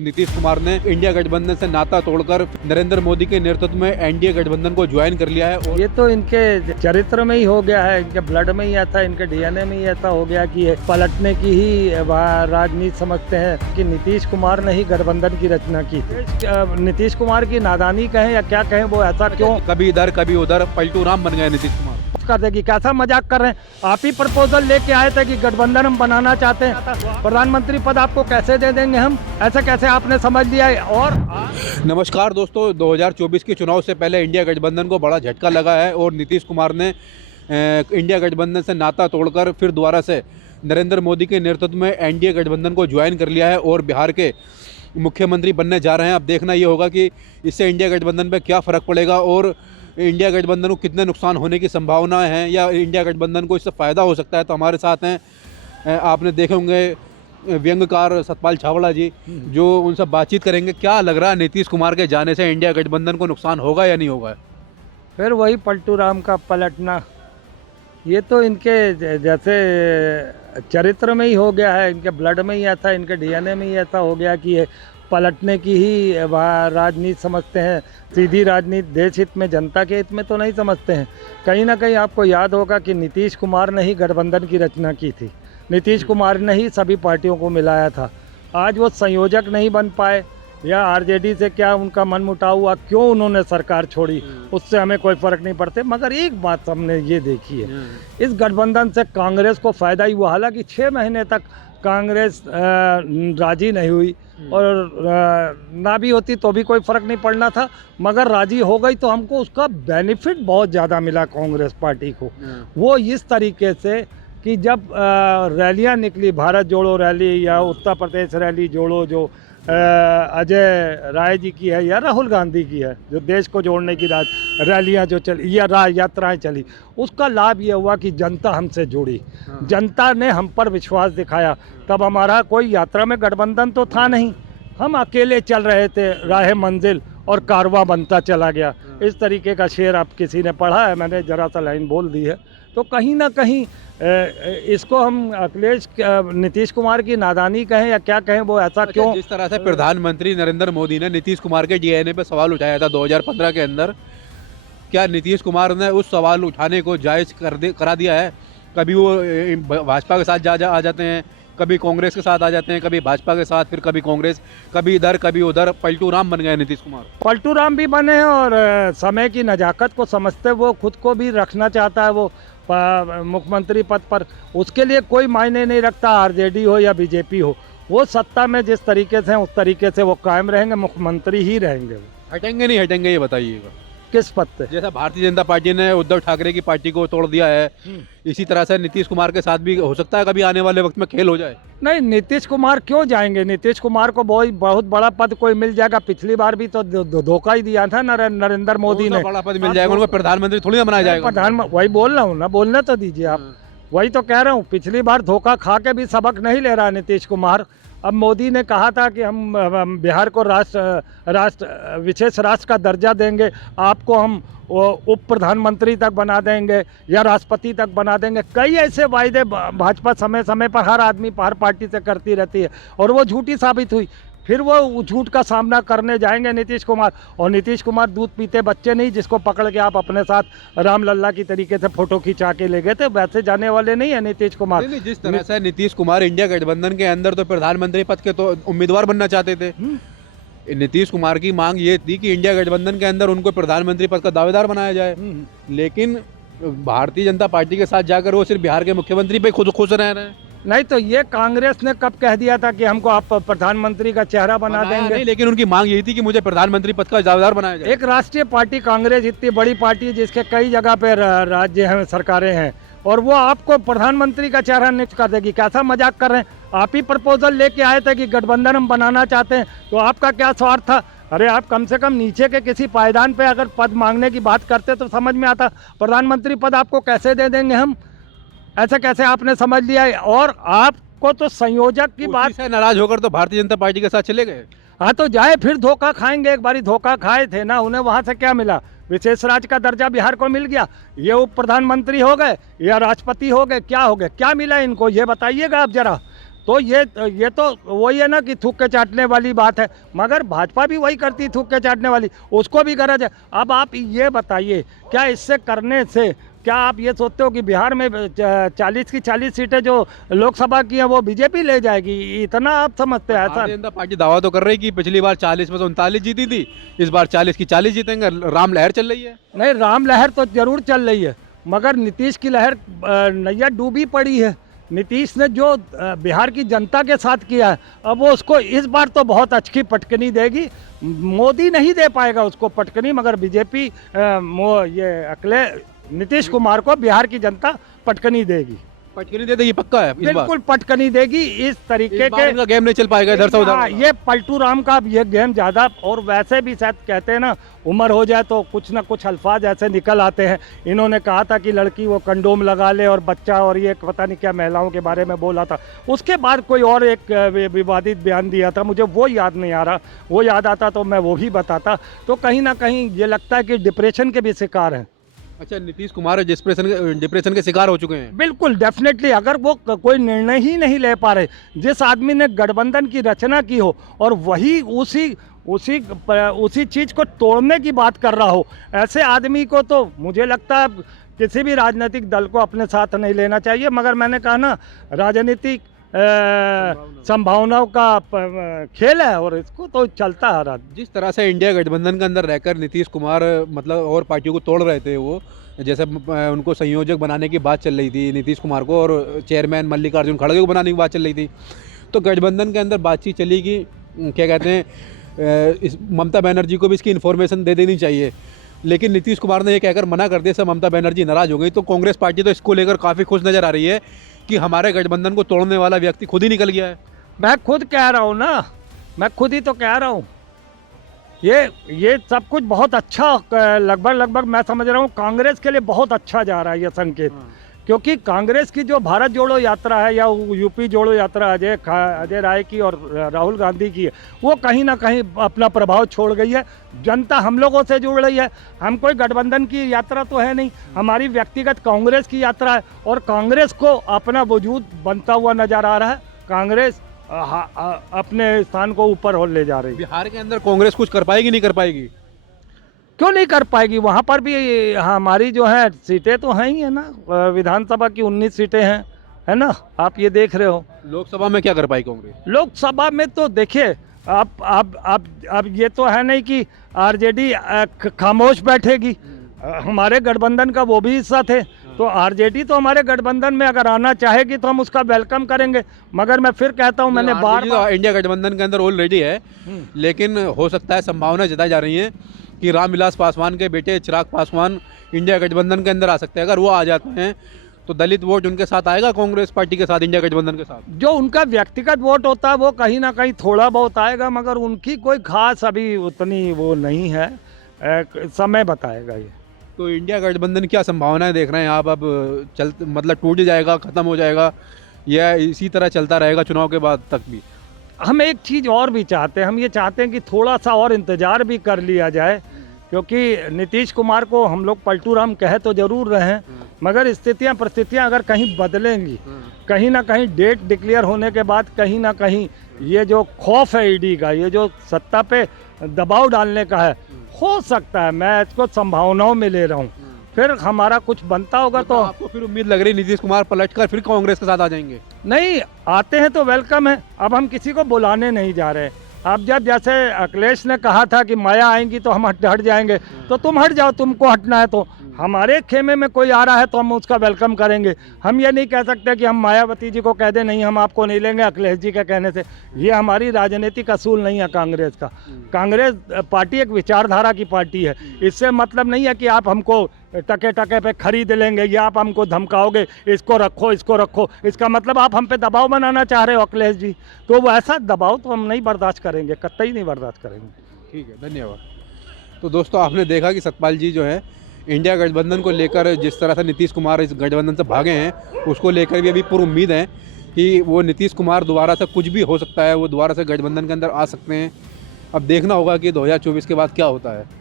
नीतीश कुमार ने इंडिया गठबंधन से नाता तोड़कर नरेंद्र मोदी के नेतृत्व में एनडीए गठबंधन को ज्वाइन कर लिया है। और ये तो इनके चरित्र में ही हो गया है, इनके ब्लड में ही ऐसा, इनके डीएनए में ही ऐसा हो गया कि ये पलटने की ही राजनीति समझते हैं कि नीतीश कुमार ने ही गठबंधन की रचना की थी। नीतीश कुमार की नादानी कहें या क्या कहें, वो ऐसा क्यों कभी इधर कभी उधर पलटू राम बन गए नीतीश कुमार। कर देगी, कैसा मजाक कर रहे हैं। आप ही प्रपोजल लेके आए थे कि गठबंधन हम बनाना चाहते हैं, प्रधानमंत्री पद आपको कैसे दे देंगे हम, ऐसा कैसे आपने समझ लिया है। और नमस्कार दोस्तों, 2024 के चुनाव से पहले इंडिया गठबंधन को बड़ा झटका लगा है और नीतीश कुमार ने इंडिया गठबंधन से नाता तोड़कर फिर दोबारा से नरेंद्र मोदी के नेतृत्व में एनडीए गठबंधन को ज्वाइन कर लिया है और बिहार के मुख्यमंत्री बनने जा रहे हैं। अब देखना ये होगा कि इससे इंडिया गठबंधन पे क्या फ़र्क पड़ेगा और इंडिया गठबंधन को कितने नुकसान होने की संभावनाएं हैं या इंडिया गठबंधन को इससे फ़ायदा हो सकता है। तो हमारे साथ हैं, आपने देखे होंगे व्यंग्यकार सतपाल छाबड़ा जी, जो उनसे बातचीत करेंगे। क्या लग रहा है नीतीश कुमार के जाने से इंडिया गठबंधन को नुकसान होगा या नहीं होगा? फिर वही पलटू राम का पलटना, ये तो इनके जैसे चरित्र में ही हो गया है, इनके ब्लड में ही ऐसा, इनके डीएनए में ही ऐसा हो गया कि ये पलटने की ही राजनीति समझते हैं। सीधी राजनीति देश हित में, जनता के हित में तो नहीं समझते हैं। कहीं ना कहीं आपको याद होगा कि नीतीश कुमार ने ही गठबंधन की रचना की थी, नीतीश कुमार ने ही सभी पार्टियों को मिलाया था। आज वो संयोजक नहीं बन पाए या आरजेडी से क्या उनका मनमुटाव हुआ, क्यों उन्होंने सरकार छोड़ी, उससे हमें कोई फ़र्क नहीं पड़ते। मगर एक बात हमने ये देखी है, इस गठबंधन से कांग्रेस को फ़ायदा ही हुआ। हालांकि 6 महीने तक कांग्रेस राजी नहीं हुई और ना भी होती तो भी कोई फ़र्क नहीं पड़ना था, मगर राजी हो गई तो हमको उसका बेनिफिट बहुत ज़्यादा मिला कांग्रेस पार्टी को। वो इस तरीके से कि जब रैलियां निकली, भारत जोड़ो रैली या उत्तर प्रदेश रैली जोड़ो जो अजय राय जी की है या राहुल गांधी की है, जो देश को जोड़ने की रैलियां जो चली या यात्राएं चली, उसका लाभ ये हुआ कि जनता हमसे जुड़ी, जनता ने हम पर विश्वास दिखाया। तब हमारा कोई यात्रा में गठबंधन तो था नहीं, हम अकेले चल रहे थे, राह मंजिल और कारवां बनता चला गया। इस तरीके का शेर आप किसी ने पढ़ा है, मैंने जरा सा लाइन बोल दी है। तो कहीं ना कहीं इसको हम अखिलेश नीतीश कुमार की नादानी कहें या क्या कहें, वो ऐसा क्यों। जिस तरह से प्रधानमंत्री नरेंद्र मोदी ने नीतीश कुमार के डीएनए पे सवाल उठाया था 2015 के अंदर, क्या नीतीश कुमार ने उस सवाल उठाने को जायज़ करा दिया है? कभी वो भाजपा के साथ आ जाते हैं, कभी कांग्रेस के साथ आ जाते हैं, कभी भाजपा के साथ, फिर कभी कांग्रेस, कभी इधर कभी उधर पलटू राम बन गए नीतीश कुमार। पलटू राम भी बने हैं और समय की नज़ाकत को समझते वो खुद को भी रखना चाहता है वो मुख्यमंत्री पद पर। उसके लिए कोई मायने नहीं रखता आरजेडी हो या बीजेपी हो, वो सत्ता में जिस तरीके से हैं उस तरीके से वो कायम रहेंगे, मुख्यमंत्री ही रहेंगे। वो हटेंगे नहीं हटेंगे, ये बताइएगा किस पद पे? जैसा भारतीय जनता पार्टी ने उद्धव ठाकरे की पार्टी को तोड़ दिया है, इसी तरह से नीतीश कुमार के साथ भी हो सकता है कभी आने वाले वक्त में खेल हो जाए। नहीं, नीतीश कुमार क्यों जाएंगे? नीतीश कुमार को बहुत बड़ा पद कोई मिल जाएगा। पिछली बार भी तो धोखा ही दिया था नरेंद्र मोदी ने। बड़ा पद मिल जाएगा उनको, प्रधानमंत्री थोड़ी ना बनाया जाएगा। प्रधानमंत्री, वही बोल रहा हूँ ना, बोलने तो दीजिए आप। वही तो कह रहा हूँ, पिछली बार धोखा खा के भी सबक नहीं ले रहा नीतीश कुमार। अब मोदी ने कहा था कि हम बिहार को विशेष राष्ट्र का दर्जा देंगे, आपको हम उप प्रधानमंत्री तक बना देंगे या राष्ट्रपति तक बना देंगे। कई ऐसे वायदे भाजपा समय समय पर हर आदमी हर पार्टी से करती रहती है और वो झूठी साबित हुई। फिर वो झूठ का सामना करने जाएंगे नीतीश कुमार। और नीतीश कुमार दूध पीते बच्चे नहीं जिसको पकड़ के आप अपने साथ राम लल्ला की तरीके से फोटो खिंचा के ले गए थे, वैसे जाने वाले नहीं है नीतीश कुमार। नहीं, जिस तरह से नीतीश कुमार इंडिया गठबंधन के अंदर तो प्रधानमंत्री पद के तो उम्मीदवार बनना चाहते थे। नीतीश कुमार की मांग ये थी कि इंडिया गठबंधन के अंदर उनको प्रधानमंत्री पद का दावेदार बनाया जाए, लेकिन भारतीय जनता पार्टी के साथ जाकर वो सिर्फ बिहार के मुख्यमंत्री पे खुद खुश रह रहे हैं। नहीं तो ये कांग्रेस ने कब कह दिया था कि हमको आप प्रधानमंत्री का चेहरा बना देंगे? नहीं, लेकिन उनकी मांग यही थी कि मुझे प्रधानमंत्री पद का दावेदार बनाया जाए। एक राष्ट्रीय पार्टी कांग्रेस इतनी बड़ी पार्टी है जिसके कई जगह पे राज्य हैं, सरकारें हैं, और वो आपको प्रधानमंत्री का चेहरा नियुक्त कर देगी। कैसा मजाक कर रहे हैं। आप ही प्रपोजल लेके आए थे कि गठबंधन हम बनाना चाहते हैं, तो आपका क्या स्वार्थ था? अरे आप कम से कम नीचे के किसी पायदान पे अगर पद मांगने की बात करते तो समझ में आता। प्रधानमंत्री पद आपको कैसे दे देंगे हम, ऐसा कैसे आपने समझ लिया है? और आपको तो संयोजक की बात से नाराज होकर तो भारतीय जनता पार्टी के साथ चले गए। हाँ तो जाए, फिर धोखा खाएंगे। एक बारी धोखा खाए थे ना, उन्हें वहाँ से क्या मिला? विशेष राज्य का दर्जा बिहार को मिल गया, ये उप प्रधानमंत्री हो गए या राष्ट्रपति हो गए, क्या हो गए, क्या मिला इनको, ये बताइएगा आप जरा। तो ये तो वही है ना कि थूक के चाटने वाली बात है, मगर भाजपा भी वही करती है, थूक के चाटने वाली, उसको भी गरज है। अब आप ये बताइए, क्या इससे करने से क्या आप ये सोचते हो कि बिहार में 40 की 40 सीटें जो लोकसभा की हैं वो बीजेपी ले जाएगी? इतना आप समझते हैं ऐसा? भारतीय जनता पार्टी दावा तो कर रही है कि पिछली बार 40 में से 39 जीती थी, इस बार 40 की 40 जीतेंगे। राम लहर चल रही है। नहीं, राम लहर तो जरूर चल रही है, मगर नीतीश की लहर नैया डूबी पड़ी है। नीतीश ने जो बिहार की जनता के साथ किया है, अब वो उसको इस बार तो बहुत अच्छी पटकनी देगी। मोदी नहीं दे पाएगा उसको पटकनी, मगर बीजेपी ये अकेले नीतीश कुमार को बिहार की जनता पटकनी देगी। पटकनी दे देगी, पक्का है इस बार। बिल्कुल पटकनी देगी। इस तरीके इस बार इनका गेम नहीं चल पाएगा इधर से उधर। हाँ, ये पलटू राम का ये गेम ज़्यादा, और वैसे भी शायद कहते हैं ना, उम्र हो जाए तो कुछ ना कुछ अल्फाज ऐसे निकल आते हैं। इन्होंने कहा था कि लड़की वो कंडोम लगा ले और बच्चा, और ये पता नहीं क्या महिलाओं के बारे में बोला था। उसके बाद कोई और एक विवादित बयान दिया था, मुझे वो याद नहीं आ रहा, वो याद आता तो मैं वो भी बताता। तो कहीं ना कहीं ये लगता है कि डिप्रेशन के भी शिकार हैं। अच्छा, नीतीश कुमार डिप्रेशन के शिकार हो चुके हैं। बिल्कुल, डेफिनेटली। अगर वो कोई निर्णय ही नहीं ले पा रहे, जिस आदमी ने गठबंधन की रचना की हो और वही उसी चीज़ को तोड़ने की बात कर रहा हो, ऐसे आदमी को तो मुझे लगता है किसी भी राजनीतिक दल को अपने साथ नहीं लेना चाहिए। मगर मैंने कहा ना, राजनीतिक संभावनाओं का खेल है और इसको तो चलता है रहा। जिस तरह से इंडिया गठबंधन के अंदर रहकर नीतीश कुमार मतलब और पार्टियों को तोड़ रहे थे, वो जैसे उनको संयोजक बनाने की बात चल रही थी नीतीश कुमार को, और चेयरमैन मल्लिकार्जुन खड़गे को बनाने की बात चल रही थी, तो गठबंधन के अंदर बातचीत चली कि क्या कहते हैं, इस ममता बनर्जी को भी इसकी इन्फॉर्मेशन दे देनी चाहिए। लेकिन नीतीश कुमार ने ये कहकर मना कर दिया, सब ममता बनर्जी नाराज़ हो गई। तो कांग्रेस पार्टी तो इसको लेकर काफ़ी खुश नज़र आ रही है कि हमारे गठबंधन को तोड़ने वाला व्यक्ति खुद ही निकल गया है। मैं खुद कह रहा हूँ ना, मैं खुद ही तो कह रहा हूँ। ये सब कुछ बहुत अच्छा, लगभग मैं समझ रहा हूँ कांग्रेस के लिए बहुत अच्छा जा रहा है ये संकेत। क्योंकि कांग्रेस की जो भारत जोड़ो यात्रा है या यूपी जोड़ो यात्रा अजय राय की और राहुल गांधी की है, वो कहीं ना कहीं अपना प्रभाव छोड़ गई है। जनता हम लोगों से जुड़ रही है। हम कोई गठबंधन की यात्रा तो है नहीं, हमारी व्यक्तिगत कांग्रेस की यात्रा है, और कांग्रेस को अपना वजूद बनता हुआ नजर आ रहा है। कांग्रेस अपने स्थान को ऊपर और ले जा रही है। बिहार के अंदर कांग्रेस कुछ कर पाएगी, नहीं कर पाएगी? क्यों नहीं कर पाएगी? वहाँ पर भी हमारी जो है सीटें तो हैं ही है ना, विधानसभा की 19 सीटें हैं, है ना, आप ये देख रहे हो। लोकसभा में क्या कर पाई कांग्रेस? लोकसभा में तो देखिए, अब ये तो है नहीं कि आरजेडी खामोश बैठेगी। हमारे गठबंधन का वो भी हिस्सा थे, तो आरजेडी तो हमारे गठबंधन में अगर आना चाहेगी तो हम उसका वेलकम करेंगे। मगर मैं फिर कहता हूँ, मैंने बार इंडिया गठबंधन के अंदर ऑलरेडी है, लेकिन हो सकता है, संभावना जताई जा रही है कि रामविलास पासवान के बेटे चिराग पासवान इंडिया गठबंधन के अंदर आ सकते हैं। अगर वो आ जाते हैं तो दलित वोट उनके साथ आएगा, कांग्रेस पार्टी के साथ, इंडिया गठबंधन के साथ। जो उनका व्यक्तिगत वोट होता है वो कहीं ना कहीं थोड़ा बहुत आएगा, मगर उनकी कोई खास अभी उतनी वो नहीं है, समय बताएगा ये। तो इंडिया गठबंधन क्या संभावनाएं देख रहे हैं आप? अब मतलब टूट जाएगा, ख़त्म हो जाएगा, या इसी तरह चलता रहेगा चुनाव के बाद तक भी? हम एक चीज़ और भी चाहते हैं, हम ये चाहते हैं कि थोड़ा सा और इंतज़ार भी कर लिया जाए, क्योंकि नीतीश कुमार को हम लोग पलटू राम कहे तो ज़रूर रहे हैं, मगर स्थितियां परिस्थितियां अगर कहीं बदलेंगी, कहीं ना कहीं डेट डिक्लेयर होने के बाद कहीं ना कहीं ये जो खौफ है ईडी का, ये जो सत्ता पे दबाव डालने का है, हो सकता है, मैं इसको संभावनाओं में ले रहा हूँ, फिर हमारा कुछ बनता होगा। तो आपको फिर उम्मीद लग रही है नीतीश कुमार पलटकर फिर कांग्रेस के साथ आ जाएंगे? नहीं, आते हैं तो वेलकम है। अब हम किसी को बुलाने नहीं जा रहे। अब जब जैसे अखिलेश ने कहा था कि माया आएंगी तो हम हट जाएंगे, तो तुम हट जाओ, तुमको हटना है तो हमारे खेमे में कोई आ रहा है तो हम उसका वेलकम करेंगे। हम ये नहीं कह सकते कि हम मायावती जी को कह दें नहीं हम आपको नहीं लेंगे अखिलेश जी के कहने से। ये हमारी राजनीतिक असूल नहीं है कांग्रेस का। कांग्रेस पार्टी एक विचारधारा की पार्टी है। इससे मतलब नहीं है कि आप हमको टके टके पे खरीद लेंगे या आप हमको धमकाओगे इसको रखो इसको रखो, इसका मतलब आप हम पे दबाव बनाना चाह रहे हो अखिलेश जी। तो वैसा दबाव तो हम नहीं बर्दाश्त करेंगे, कतई नहीं बर्दाश्त करेंगे। ठीक है, धन्यवाद। तो दोस्तों, आपने देखा कि सतपाल जी जो है इंडिया गठबंधन को लेकर जिस तरह से नीतीश कुमार इस गठबंधन से भागे हैं, उसको लेकर भी अभी पूरी उम्मीद है कि वो नीतीश कुमार दोबारा से, कुछ भी हो सकता है, वो दोबारा से गठबंधन के अंदर आ सकते हैं। अब देखना होगा कि 2024 के बाद क्या होता है।